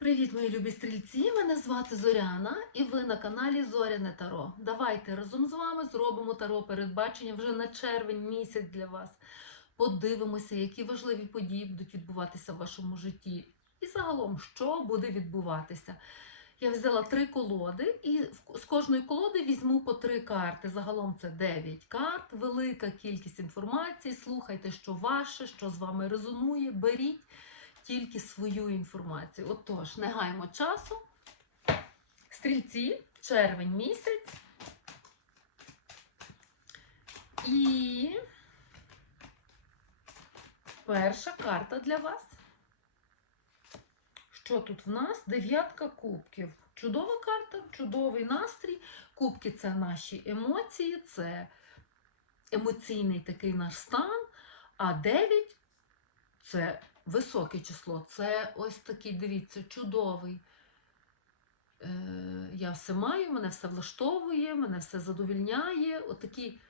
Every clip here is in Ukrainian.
Привіт, мої любі стрільці! Мене звати Зоряна, і ви на каналі Зоряне Таро. Давайте разом з вами зробимо таро передбачення вже на червень місяць для вас. Подивимося, які важливі події будуть відбуватися в вашому житті. І загалом, що буде відбуватися. Я взяла три колоди, і з кожної колоди візьму по три карти. Загалом це 9 карт, велика кількість інформації. Слухайте, що ваше, що з вами резонує. Беріть тільки свою інформацію. Отож, не гаємо часу. Стрільці, червень місяць. І перша карта для вас. Що тут в нас? Дев'ятка кубків. Чудова карта, чудовий настрій. Кубки це наші емоції, це емоційний такий наш стан. А 9 це високе число. Це ось такий, дивіться, чудовий. Е, я все маю, мене все влаштовує, мене все задовільняє. Отакий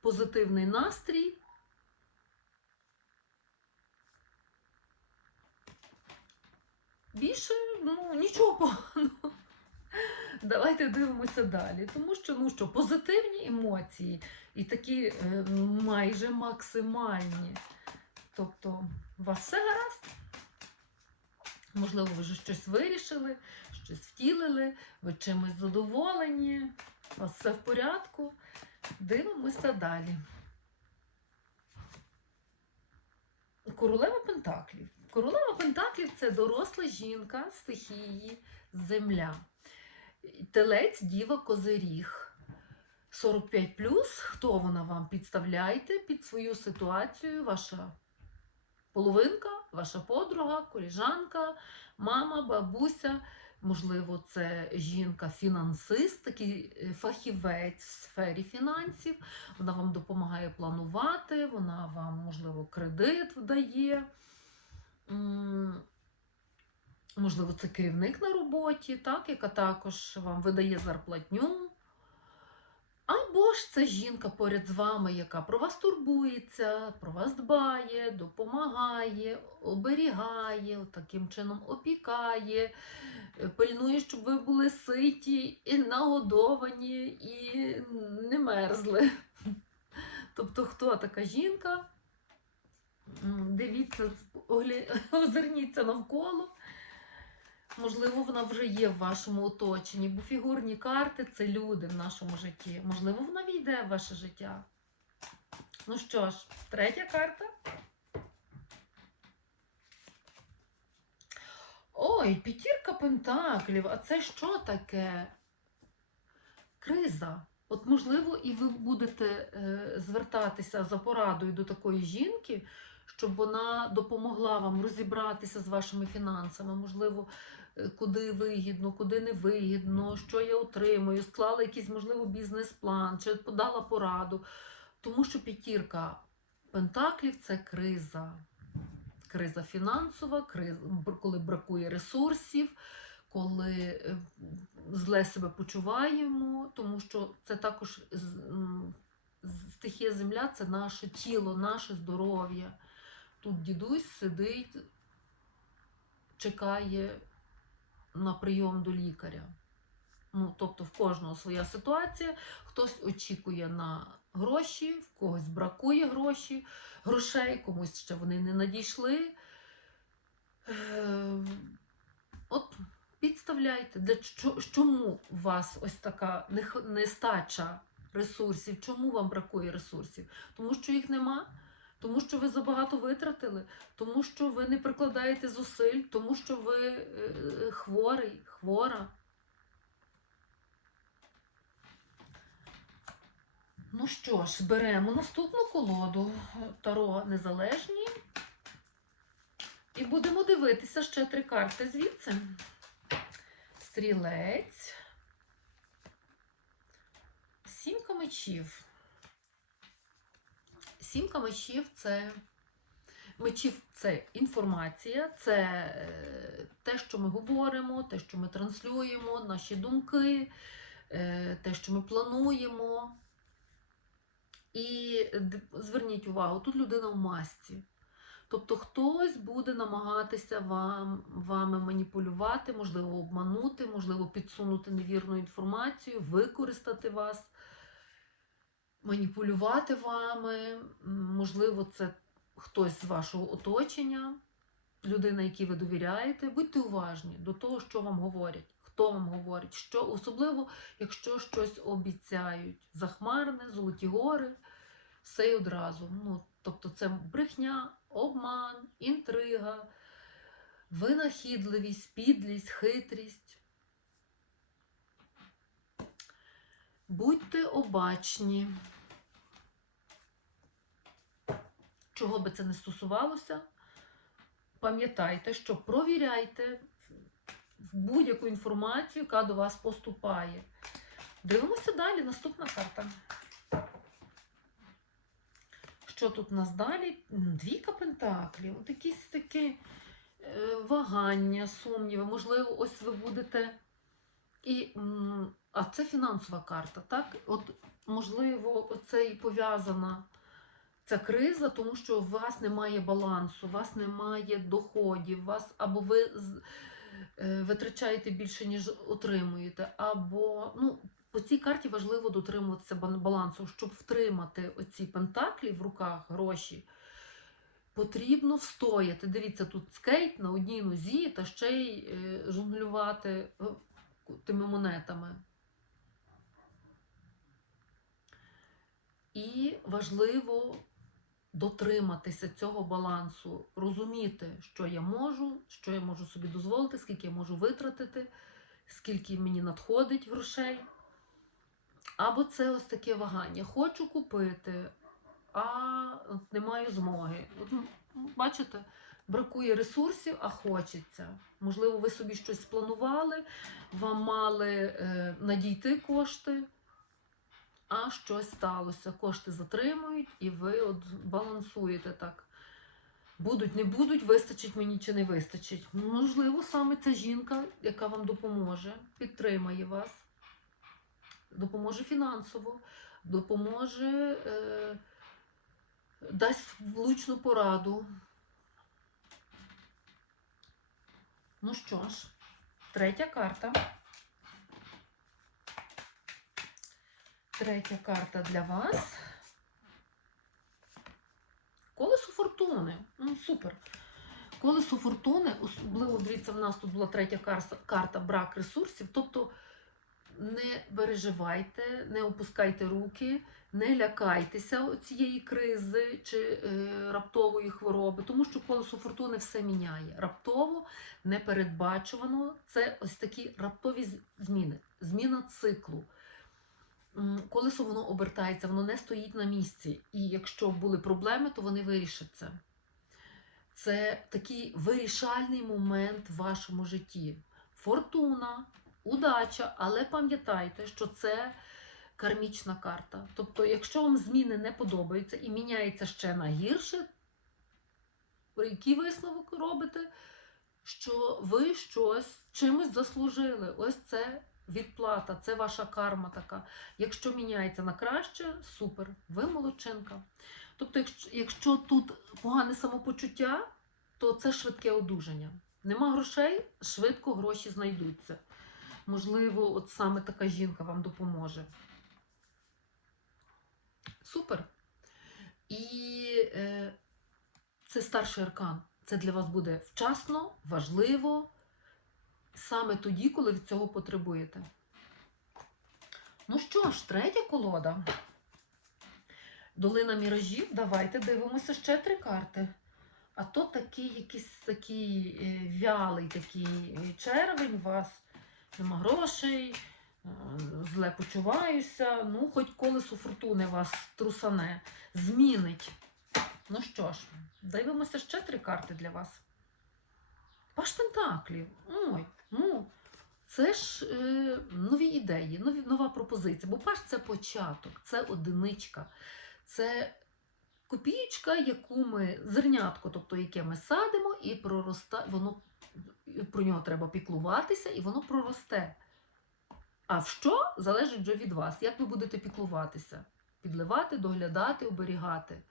позитивний настрій. Більше ну, нічого поганого. Давайте дивимося далі. Тому що, ну що, позитивні емоції і такі е, майже максимальні. Тобто, у вас все гаразд? Можливо, ви вже щось вирішили, щось втілили, ви чимось задоволені, у вас все в порядку. Дивимося далі. Королева Пентаклів. Королева Пентаклів це доросла жінка стихії Земля. Телець Діва Козиріг. 45 Хто вона вам? Підставляйте під свою ситуацію, ваша половинка, ваша подруга, коліжанка, мама, бабуся. Можливо, це жінка-фінансист, такий е, фахівець в сфері фінансів. Вона вам допомагає планувати, вона вам, можливо, кредит вдає. Можливо, це керівник на роботі, так, яка також вам видає зарплатню. Або ж це жінка поряд з вами, яка про вас турбується, про вас дбає, допомагає, оберігає, таким чином опікає, е, пильнує, щоб ви були ситі і нагодовані, і не мерзли. Тобто, хто така жінка? Дивіться, озирніться навколо. Можливо, вона вже є в вашому оточенні, бо фігурні карти це люди в нашому житті. Можливо, вона війде в ваше життя. Ну що ж, третя карта. Ой, п'ятірка пентаклів. А це що таке? Криза. От, можливо, і ви будете е, звертатися за порадою до такої жінки, щоб вона допомогла вам розібратися з вашими фінансами. Можливо, куди вигідно, куди не вигідно, що я отримую, склала якийсь, можливо, бізнес-план чи подала пораду. Тому що п'ятірка пентаклів це криза. Криза фінансова, криза, коли бракує ресурсів, коли е, зле себе почуваємо, тому що це також стихія земля це наше тіло, наше здоров'я. Тут дідусь сидить, чекає на прийом до лікаря. Ну, тобто в кожного своя ситуація, хтось очікує на гроші, в когось бракує гроші, грошей, комусь ще вони не надійшли. Е, От підставляйте, для чому у вас ось така нестача ресурсів, чому вам бракує ресурсів? Тому що їх нема, тому що ви забагато витратили, тому що ви не прикладаєте зусиль, тому що ви е, хворий, хвора. Ну що ж, беремо наступну колоду Таро Незалежні. І будемо дивитися ще три карти звідси. Стрілець. Сімка мечів. Сімка мечів це мечів це інформація, це е, те, що ми говоримо, те, що ми транслюємо, наші думки, е, те, що ми плануємо. І зверніть увагу, тут людина в масці. Тобто хтось буде намагатися вам, вами маніпулювати, можливо, обманути, можливо, підсунути невірну інформацію, використати вас, маніпулювати вами. Можливо, це хтось з вашого оточення, людина, якій ви довіряєте. Будьте уважні до того, що вам говорять, хто вам говорить, що особливо, якщо щось обіцяють. Захмарне, золоті гори, все й одразу. Ну, тобто це брехня, обман, інтрига, винахідливість, підлість, хитрість. Будьте обачні. Чого би це не стосувалося, пам'ятайте, що провіряйте будь-яку інформацію, яка до вас поступає. Дивимося далі. Наступна карта. Що тут у нас далі? Двійка пентаклів. От якісь такі е, вагання, сумніви. Можливо, ось ви будете. І, а це фінансова карта, так? От, можливо, це і пов'язана ця криза, тому що у вас немає балансу, у вас немає доходів, вас або ви е, витрачаєте більше, ніж отримуєте, або ну, по цій карті важливо дотримуватися балансу, щоб втримати оці пентаклі в руках, гроші. Потрібно встояти. Дивіться, тут скейт на одній нозі та ще й е, жонглювати е, тими монетами. І важливо дотриматися цього балансу, розуміти, що я можу, що я можу собі дозволити, скільки я можу витратити, скільки мені надходить грошей. Або це ось таке вагання. Хочу купити, а не маю змоги. От, бачите, бракує ресурсів, а хочеться. Можливо, ви собі щось спланували, вам мали е, надійти кошти, а щось сталося. Кошти затримують, і ви от балансуєте так. Будуть, не будуть, вистачить мені чи не вистачить. Можливо, саме ця жінка, яка вам допоможе, підтримає вас, допоможе фінансово, допоможе, е, дасть влучну пораду. Ну що ж, третя карта. Третя карта для вас. Колесо фортуни. Ну, супер. Колесо фортуни, особливо, дивіться, в нас тут була третя карта, брак ресурсів. Тобто не переживайте, не опускайте руки, не лякайтеся цієї кризи чи е, раптової хвороби, тому що колесо фортуни все міняє. Раптово, непередбачувано. Це ось такі раптові зміни, зміна циклу. Колесо воно обертається, воно не стоїть на місці. І якщо були проблеми, то вони вирішаться. Це такий вирішальний момент в вашому житті. Фортуна, удача, але пам'ятайте, що це кармічна карта. Тобто, якщо вам зміни не подобаються і міняється ще на гірше, який висновок робите? Що ви щось чимось заслужили. Ось це відплата, це ваша карма така. Якщо міняється на краще, супер, ви молодчинка. Тобто, якщо, якщо тут погане самопочуття, то це швидке одужання. Нема грошей, швидко гроші знайдуться. Можливо, от саме така жінка вам допоможе. Супер. І е, це старший аркан. Це для вас буде вчасно, важливо, саме тоді, коли ви цього потребуєте. Ну що ж, третя колода. Долина міражів. Давайте дивимося ще три карти. А то такий якийсь такий е, вялий такий е, червень у вас. Нема грошей, е, зле почуваюся. Ну, хоч колесо фортуни вас трусане, змінить. Ну що ж, дивимося ще три карти для вас. Паш Пентаклів. Ой, ну, це ж е, нові ідеї, нові, нова пропозиція. Бо паш це початок, це одиничка, це копієчка, яку ми, зернятко, тобто яке ми садимо, і пророста, воно, про нього треба піклуватися, і воно проросте. А в що залежить вже від вас, як ви будете піклуватися? Підливати, доглядати, оберігати.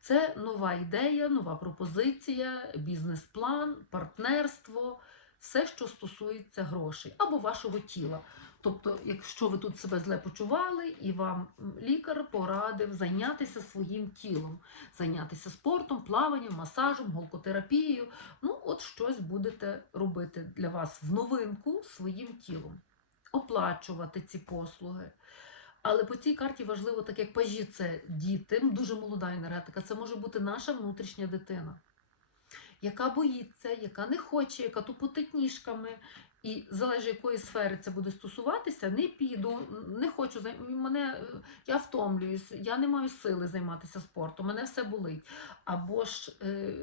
Це нова ідея, нова пропозиція, бізнес-план, партнерство, все, що стосується грошей або вашого тіла. Тобто, якщо ви тут себе зле почували, і вам лікар порадив зайнятися своїм тілом, зайнятися спортом, плаванням, масажем, голкотерапією, ну от щось будете робити для вас в новинку своїм тілом, оплачувати ці послуги. Але по цій карті важливо, так як пажі це діти, дуже молода енергетика, це може бути наша внутрішня дитина, яка боїться, яка не хоче, яка тупотить ніжками. І залежить, якої сфери це буде стосуватися, не піду, не хочу мене, е, я втомлююсь, я не маю сили займатися спортом, мене все болить. Або ж е,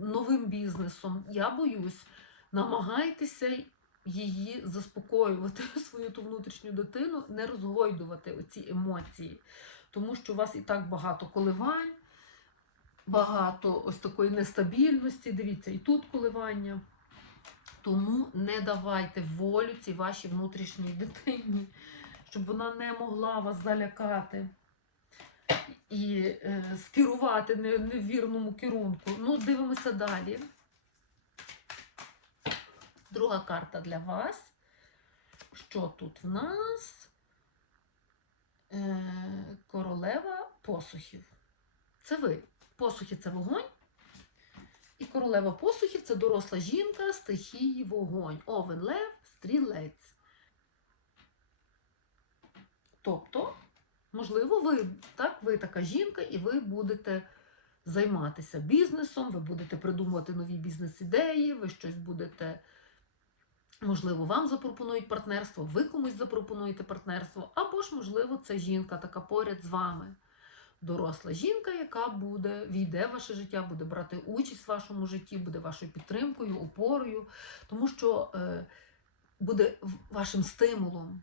новим бізнесом, я боюсь, намагайтеся її заспокоювати, свою ту внутрішню дитину, не розгойдувати оці емоції. Тому що у вас і так багато коливань, багато ось такої нестабільності. Дивіться, і тут коливання. Тому не давайте волю цій вашій внутрішній дитині, щоб вона не могла вас залякати і е, скерувати не, не в вірному керунку. Ну, дивимося далі. Друга карта для вас. Що тут в нас? Е, королева посухів. Це ви. Посухи це вогонь. І королева посухів це доросла жінка, стихії вогонь. Овен лев, стрілець. Тобто, можливо, ви, так, ви така жінка, і ви будете займатися бізнесом, ви будете придумувати нові бізнес-ідеї, ви щось будете. Можливо, вам запропонують партнерство, ви комусь запропонуєте партнерство, або ж, можливо, це жінка така поряд з вами. Доросла жінка, яка буде війде в ваше життя, буде брати участь в вашому житті, буде вашою підтримкою, опорою, тому що е, буде вашим стимулом,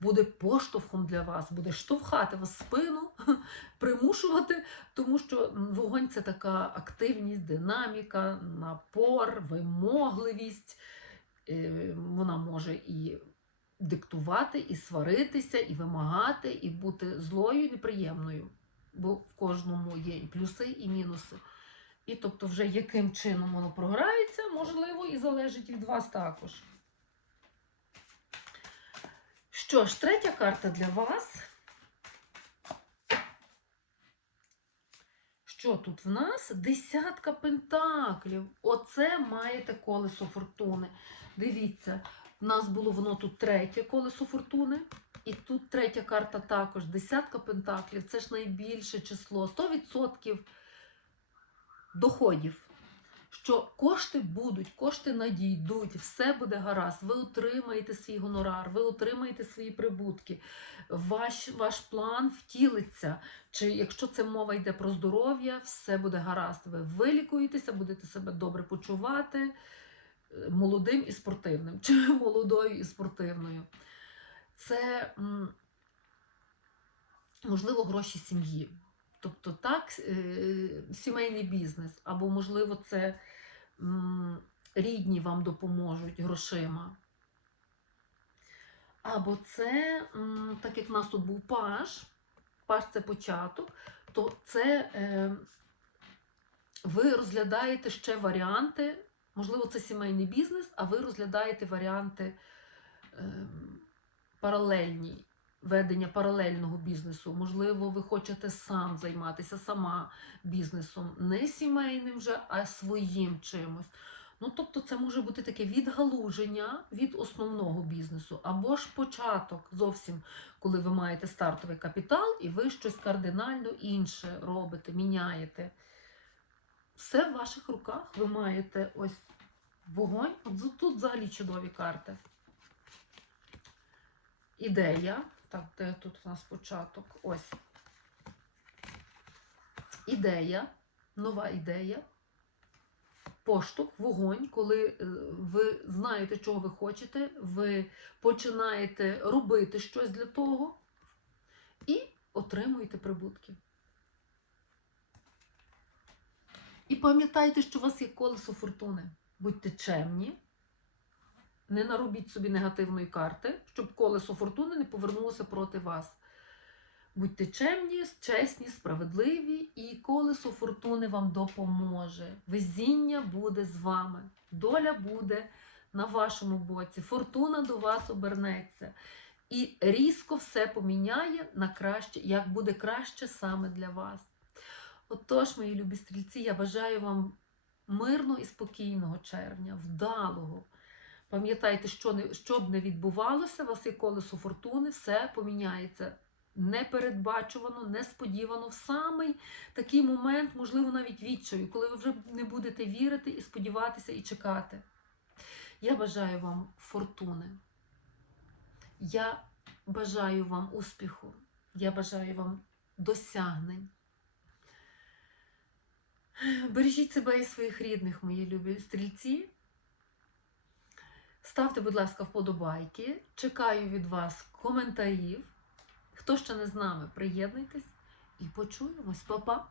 буде поштовхом для вас, буде штовхати вас в спину, примушувати, тому що вогонь це така активність, динаміка, напор, вимогливість. Е, Вона може і диктувати, і сваритися, і вимагати, і бути злою, і неприємною. Бо в кожному є і плюси, і мінуси. І тобто, вже яким чином воно програється, можливо, і залежить від вас також. Що ж, третя карта для вас. Що тут в нас? Десятка пентаклів. Оце маєте колесо фортуни. Дивіться, в нас було воно тут третє колесо фортуни. І тут третя карта також. Десятка пентаклів. Це ж найбільше число. 100% доходів. Що кошти будуть, кошти надійдуть, все буде гаразд. Ви отримаєте свій гонорар, ви отримаєте свої прибутки. Ваш, ваш план втілиться. Чи якщо це мова йде про здоров'я, все буде гаразд. Ви вилікуєтеся, будете себе добре почувати молодим і спортивним, чи молодою і спортивною. Це можливо гроші сім'ї. Тобто так, е, сімейний бізнес, або, можливо, це рідні вам допоможуть грошима. Або це, так як в нас тут був паж, паж це початок, то це е, ви розглядаєте ще варіанти, можливо, це сімейний бізнес, а ви розглядаєте варіанти е, паралельні, ведення паралельного бізнесу. Можливо, ви хочете сам займатися сама бізнесом, не сімейним вже, а своїм чимось. Ну, тобто, це може бути таке відгалуження від основного бізнесу, або ж початок зовсім, коли ви маєте стартовий капітал, і ви щось кардинально інше робите, міняєте. Все в ваших руках. Ви маєте ось вогонь. От тут взагалі чудові карти. Ідея. Так, де тут у нас початок? Ось. Ідея, нова ідея. Поштовх, вогонь, коли е, ви знаєте, чого ви хочете, ви починаєте робити щось для того і отримуєте прибутки. І пам'ятайте, що у вас є колесо фортуни. Будьте чемні, не наробіть собі негативної карти, щоб колесо фортуни не повернулося проти вас. Будьте чемні, чесні, справедливі, і колесо фортуни вам допоможе. Везіння буде з вами, доля буде на вашому боці, фортуна до вас обернеться. І різко все поміняє на краще, як буде краще саме для вас. Отож, мої любі стрільці, я бажаю вам мирного і спокійного червня, вдалого. Пам'ятайте, що, не, що б не відбувалося, у вас є колесо фортуни, все поміняється непередбачувано, несподівано, в самий такий момент, можливо, навіть відчаю, коли ви вже не будете вірити і сподіватися і чекати. Я бажаю вам фортуни. Я бажаю вам успіху. Я бажаю вам досягнень. Бережіть себе і своїх рідних, мої любі стрільці. Ставте, будь ласка, вподобайки. Чекаю від вас коментарів. Хто ще не з нами, приєднуйтесь і почуємось. Па-па!